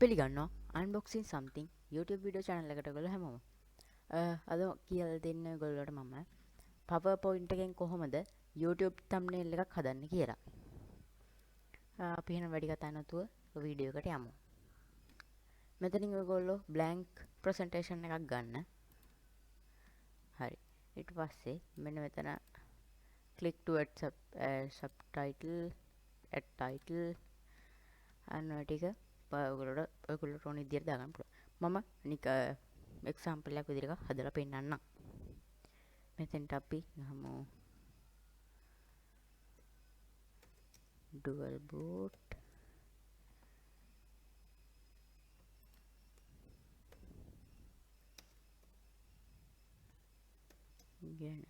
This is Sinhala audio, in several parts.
පිළිගන්නවා unboxing something YouTube video channel එකට ඔයගොල්ලෝ හැමෝම අද කියලා දෙන්න ඔයගොල්ලෝට මම PowerPoint එකෙන් කොහොමද YouTube thumbnail එකක් හදන්නේ කියලා. අපි එහෙනම් වැඩි කතා නැතුව වීඩියෝ එකට යමු. මෙතනින් ඔයගොල්ලෝ blank presentation එකක් ගන්න. හරි. ඊට පස්සේ මෙන්න මෙතන click to add subtitle, add title අන්න ටික ඔයගොල්ලෝට ඕන විදියට දාගන්න පුළුවන්. මම නික එක්සැම්පල් එකක් විදිහට හදලා පෙන්නන්නම්. මෙතෙන්ට අපි ගමු dual boot ගැන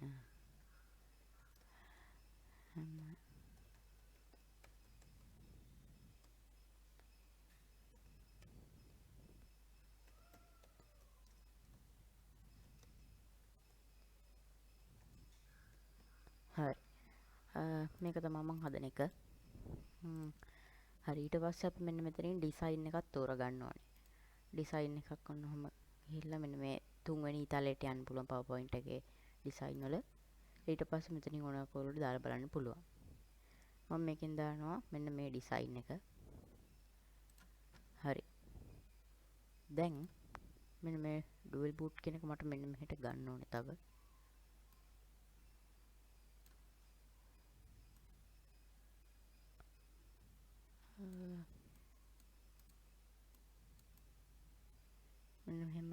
හරි. මේක තමයි මම හදන එක. හරි. ඊට පස්සේ අපි මෙන්න මෙතනින් ඩිසයින් එකක් තෝරගන්න ඕනේ. ඩිසයින් එකක් ඔන්නෝම ගිහිල්ලා මෙන්න මේ තුන්වෙනි ඉතාලයට යන්න පුළුවන් PowerPoint එකේ ඩිසයින් වල. ඊට පස්සේ මෙතනින් ඕන කෝලට දාලා බලන්න පුළුවන්. මම මේකෙන් දානවා මෙන්න මේ ඩිසයින් එක. හරි. දැන් මෙන්න මේ ඩුවල් බූට් කියන එක මට මෙන්න මෙහෙට ගන්න ඕනේ තව. මෙන්න මෙහෙම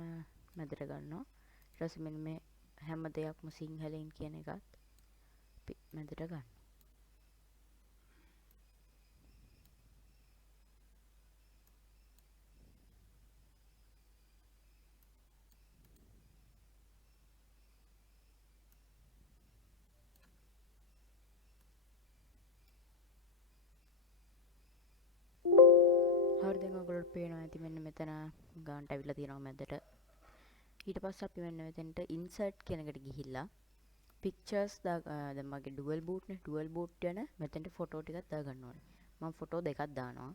මැදට ගන්නවා. ඊට පස්සේ මෙන්න මේ හැම දෙයක්ම සිංහලෙන් කියන එකත් අපි මැදට ගන්නවා. හරි දැන් ඔයගොල්ලෝට පේනවා ඇති මෙන්න මෙතන ගානට අවිලා තියෙනවා මැදට. ඊට පස්සේ අපි මෙන්න මෙතෙන්ට insert කියන එකට ගිහිල්ලා pictures දැන් මගේ dual boot නේ dual boot යන මෙතෙන්ට ෆොටෝ ටිකක් දාගන්න ඕනේ. මම ෆොටෝ දෙකක් දානවා.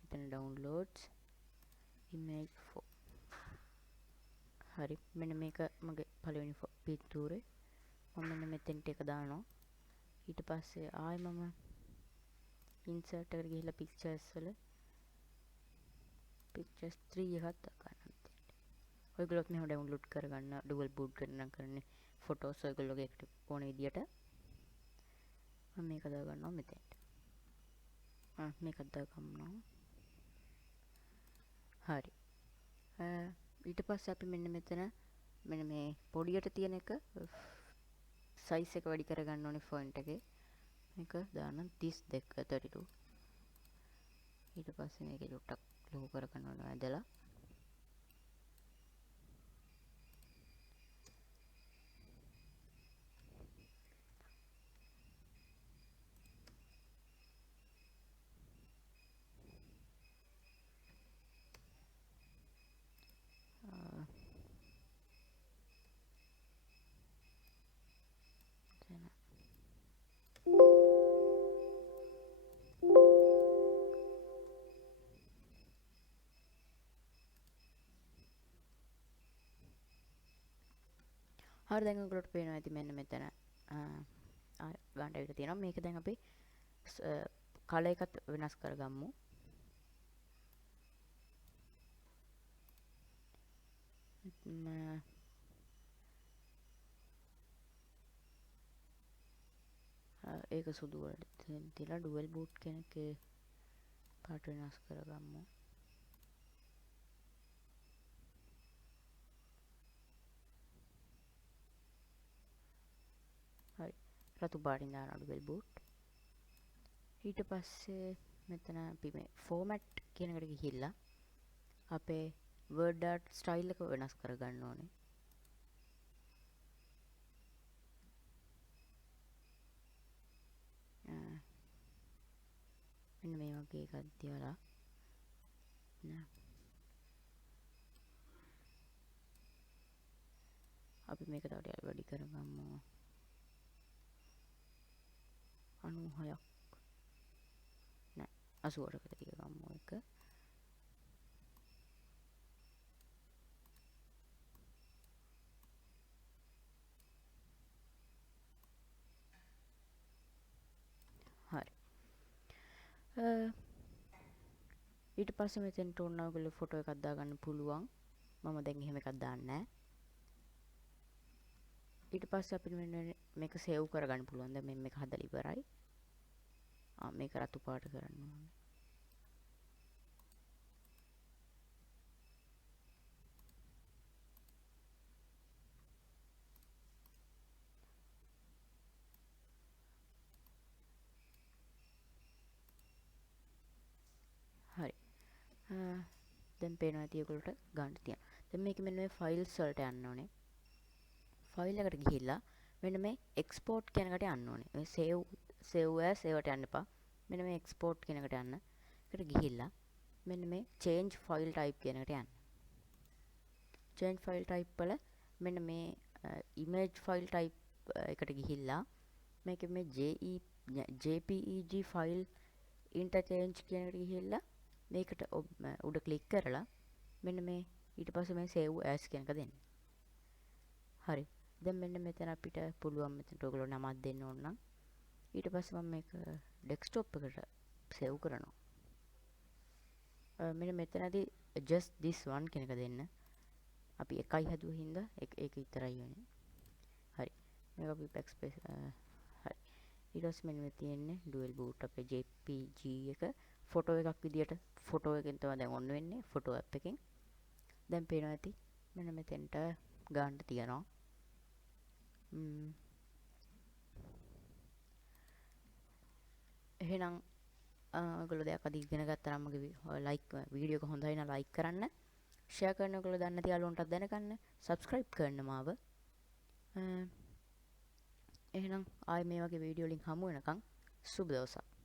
මෙතන downloads image 4. හරි මෙන්න මේක මගේ පළවෙනි පින්තූරේ. මම මෙන්න මෙතෙන්ට එක දානවා. ඊට පස්සේ ආයෙ මම insert එකට ගිහිල්ලා pictures වල pictures 3 එකක් දාගන්නවා. ඔයගොල්ලොත් මෙහෙම ඩවුන්ලෝඩ් කරගන්න dual boot කරනම් කරන්නේ ෆොටෝස් ඔයගොල්ලෝගේ එකට ඕන විදියට. මම මේක දාගන්නවා මෙතෙන්ට. මේකත් දාගන්නවා. හරි. ඊට පස්සේ අපි මෙන්න මෙතන මෙන්න මේ පොඩියට තියෙන එක size එක වැඩි කරගන්න ඕනේ font එකේ. මේක දාන්න 32 32. ඊට පස්සේ මේක චුට්ටක් ලොකු කරගන්න ඕනේ ඇදලා. හරි දැන් ඔයගොල්ලෝට පේනවා ඇති මෙන්න මෙතන ගානට අවිලා තියෙනවා. මේක දැන් අපි කලර් එකත් වෙනස් කරගමු. ඒක සුදු වලට තියලා dual boot කියන එකේ පාට වෙනස් කරගමු. හරි. රතු පාටින් දානවා dual boot. ඊට පස්සේ මෙතන අපි මේ format කියන එකට ගිහිල්ලා අපේ word art style එක වෙනස් කරගන්න ඕනේ. මෙන්න මේ වගේ එකක් තියලා අපි මේක තව ටිකක් වැඩි කරගමු. 96ක් නෑ 80කට තියගමු එක. ඊට පස්සේ මෙතෙන්ට ඕන ඔයගොල්ලෝ ෆොටෝ එකක් දාගන්න පුළුවන්. මම දැන් එහෙම එකක් දාන්නේ නැහැ. ඊට පස්සේ අපිට මෙන්න මේක සේව් කරගන්න පුළුවන්. දැන් මෙන්න මේක හදලා ඉවරයි. මේක රතු පාට කරන්න ඕනේ. හරි. දැන් පේනවා ඇති ඔයගොල්ලෝට ගන්න තියෙනවා. දැන් මේක මෙන්න මේ ෆයිල්ස් වලට යන්න ඕනේ. ෆයිල් එකට ගිහිල්ලා මෙන්න මේ එක්ස්පෝර්ට් කියන එකට යන්න ඕනේ. මේ save as ඒවට යන්න එපා. මෙන්න මේ එක්ස්පෝර්ට් කියන එකට යන්න. එකට ගිහිල්ලා මෙන්න මේ change file type කියන එකට යන්න. change file type වල මෙන්න මේ image file type එකට ගිහිල්ලා මේකේ මේ JPEG file interchange කියන එකට ගිහිල්ලා මේකට උඩ ක්ලික් කරලා මෙන්න මේ ඊට පස්සේ මේ save as කියන එක දෙන්න. හරි. දැන් මෙන්න මෙතන අපිට පුළුවන් මෙතනට ඔයගොල්ලෝ නමක් දෙන්න ඕන නම් ඊට පස්සේ මම මේක ඩෙස්ක්ටොප් එකට සේව් කරනවා. මෙන්න මෙතනදී just this one කියන එක දෙන්න. අපි එකයි හදුව හින්දා ඒක විතරයි වෙන්නේ. හරි. මේක අපි backspace හරි. ඊට පස්සේ මෙන්න මේ තියෙන්නේ dual boot අපේ JPG එක ෆොටෝ එකක් විදියට ෆොටෝ එකෙන් තමයි දැන් ඔන් වෙන්නේ ෆොටෝ ඇප් එකෙන්. දැන් පේනවා ඇති මෙන්න මෙතෙන්ට ගන්න තියනවා. එහෙනම් ඔයගොල්ලෝ දෙයක් අද ඉගෙන ගත්තා නම් මගේ ලයික් වීඩියෝ එක හොඳයි නම් ලයික් කරන්න, ෂෙයා කරන්න ඔයගොල්ලෝ දන්න තියාලුන්ටත් දැනගන්න, සබ්ස්ක්‍රයිබ් කරන්න මාව. එහෙනම් ආයේ මේ වගේ වීඩියෝ වලින් හමු වෙනකන් සුබ දවසක්.